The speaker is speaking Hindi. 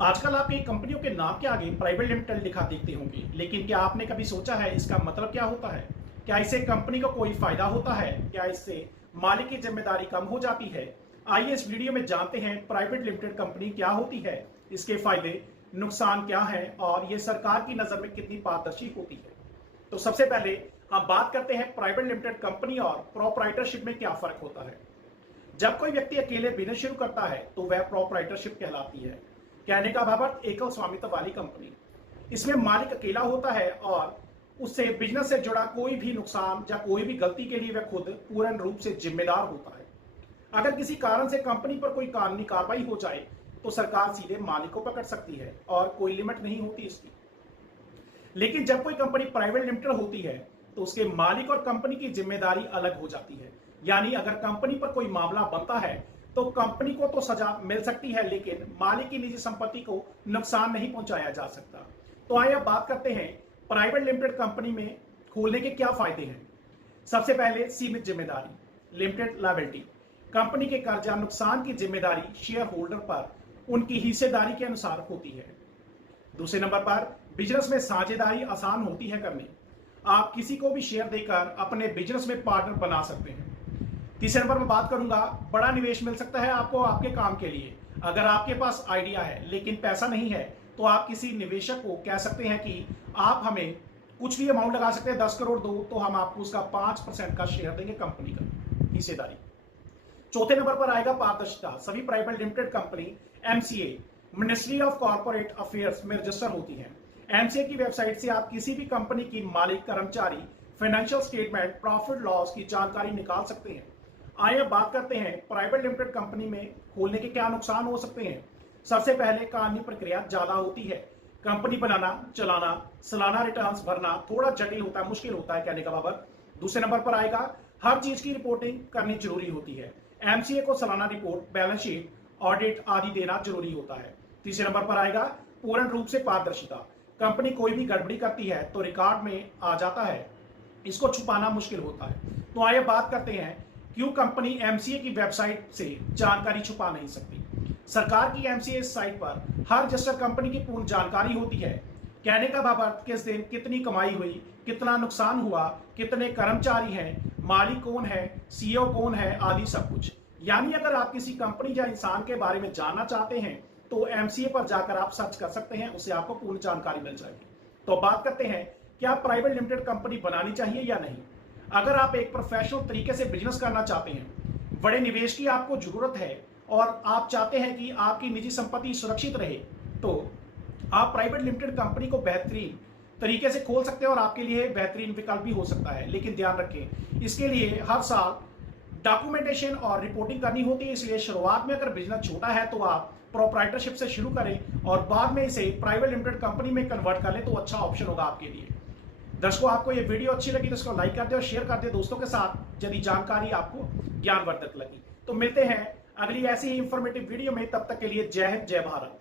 आजकल आप कई कंपनियों के नाम के आगे प्राइवेट लिमिटेड लिखा देखते होंगे, लेकिन क्या आपने कभी सोचा है इसका मतलब क्या होता है? क्या इससे कंपनी को कोई फायदा होता है? क्या इससे मालिक की जिम्मेदारी कम हो जाती है? आइए इस वीडियो में जानते हैं प्राइवेट लिमिटेड कंपनी क्या होती है, इसके फायदे नुकसान क्या है और ये सरकार की नजर में कितनी पारदर्शी होती है। तो सबसे पहले हम बात करते हैं प्राइवेट लिमिटेड कंपनी और प्रोप्राइटरशिप में क्या फर्क होता है। जब कोई व्यक्ति अकेले बिजनेस शुरू करता है तो वह प्रोप्राइटरशिप कहलाती है। कहने का भावार्थ एकल स्वामित्व वाली कंपनी। इसमें मालिक अकेला होता है और उससे बिजनेस से जुड़ा कोई भी नुकसान या कोई भी गलती के लिए वह खुद पूर्ण रूप से जिम्मेदार होता है। अगर किसी कारण से कंपनी पर कोई कानूनी कार्रवाई हो जाए तो सरकार सीधे मालिक को पकड़ सकती है और कोई लिमिट नहीं होती इसकी। लेकिन जब कोई कंपनी प्राइवेट लिमिटेड होती है तो उसके मालिक और कंपनी की जिम्मेदारी अलग हो जाती है। यानी अगर कंपनी पर कोई मामला बनता है तो कंपनी को तो सजा मिल सकती है, लेकिन मालिक की निजी संपत्ति को नुकसान नहीं पहुंचाया जा सकता। तो आइए अब बात करते हैं प्राइवेट लिमिटेड कंपनी में खोलने के क्या फायदे हैं। सबसे पहले सीमित जिम्मेदारी, लिमिटेड लायबिलिटी। कंपनी के कर्जा नुकसान की जिम्मेदारी शेयर होल्डर पर उनकी हिस्सेदारी के अनुसार होती है। दूसरे नंबर पर बिजनेस में साझेदारी आसान होती है करनी। आप किसी को भी शेयर देकर अपने बिजनेस में पार्टनर बना सकते हैं। तीसरे नंबर में बात करूंगा, बड़ा निवेश मिल सकता है आपको आपके काम के लिए। अगर आपके पास आइडिया है लेकिन पैसा नहीं है तो आप किसी निवेशक को कह सकते हैं कि आप हमें कुछ भी अमाउंट लगा सकते हैं, 10 करोड़ दो तो हम आपको उसका 5% का शेयर देंगे, कंपनी का हिस्सेदारी। चौथे नंबर पर आएगा पारदर्शिता। सभी private limited company MCA ministry of corporate affairs में रजिस्टर होती है। एमसीए की वेबसाइट से आप किसी भी कंपनी की मालिक, कर्मचारी, फाइनेंशियल स्टेटमेंट, प्रॉफिट लॉस की जानकारी निकाल सकते हैं। आइए बात करते हैं प्राइवेट लिमिटेड कंपनी में खोलने के क्या नुकसान हो सकते हैं। सबसे पहले कानूनी प्रक्रिया ज्यादा होती है। कंपनी बनाना, चलाना, सालाना रिटर्न्स भरना थोड़ा जटिल होता है, मुश्किल होता है कहने का बाबत। दूसरे नंबर पर आएगा हर चीज की रिपोर्टिंग करनी जरूरी होती है। एमसीए को सालाना रिपोर्ट, बैलेंस शीट, ऑडिट आदि देना जरूरी होता है। तीसरे नंबर पर आएगा पूर्ण रूप से पारदर्शिता। कंपनी कोई भी गड़बड़ी करती है तो रिकॉर्ड में आ जाता है, इसको छुपाना मुश्किल होता है। तो आइए बात करते हैं क्यों कंपनी एमसीए की वेबसाइट से जानकारी छुपा नहीं सकती। सरकार की एमसीए साइट पर हर रजिस्टर कंपनी की पूर्ण जानकारी होती है। कहने का भावार्थ किस दिन कितनी कमाई हुई, कितना नुकसान हुआ, कितने कर्मचारी हैं, मालिक कौन है, सीईओ कौन है, आदि सब कुछ। यानी अगर आप किसी कंपनी या इंसान के बारे में जानना चाहते हैं तो एमसीए पर जाकर आप सर्च कर सकते हैं, उससे आपको पूर्ण जानकारी मिल जाएगी। तो बात करते हैं क्या प्राइवेट लिमिटेड कंपनी बनानी चाहिए या नहीं। अगर आप एक प्रोफेशनल तरीके से बिजनेस करना चाहते हैं, बड़े निवेश की आपको जरूरत है और आप चाहते हैं कि आपकी निजी संपत्ति सुरक्षित रहे, तो आप प्राइवेट लिमिटेड कंपनी को बेहतरीन तरीके से खोल सकते हैं और आपके लिए बेहतरीन विकल्प भी हो सकता है। लेकिन ध्यान रखें, इसके लिए हर साल डॉक्यूमेंटेशन और रिपोर्टिंग करनी होती है। इसलिए शुरुआत में अगर बिजनेस छोटा है तो आप प्रोप्राइटरशिप से शुरू करें और बाद में इसे प्राइवेट लिमिटेड कंपनी में कन्वर्ट कर लें तो अच्छा ऑप्शन होगा आपके लिए। दर्शकों, आपको ये वीडियो अच्छी लगी तो इसको लाइक कर दे और शेयर कर दे दोस्तों के साथ यदि जानकारी आपको ज्ञानवर्धक लगी। तो मिलते हैं अगली ऐसी ही इंफॉर्मेटिव वीडियो में, तब तक के लिए जय हिंद, जय भारत।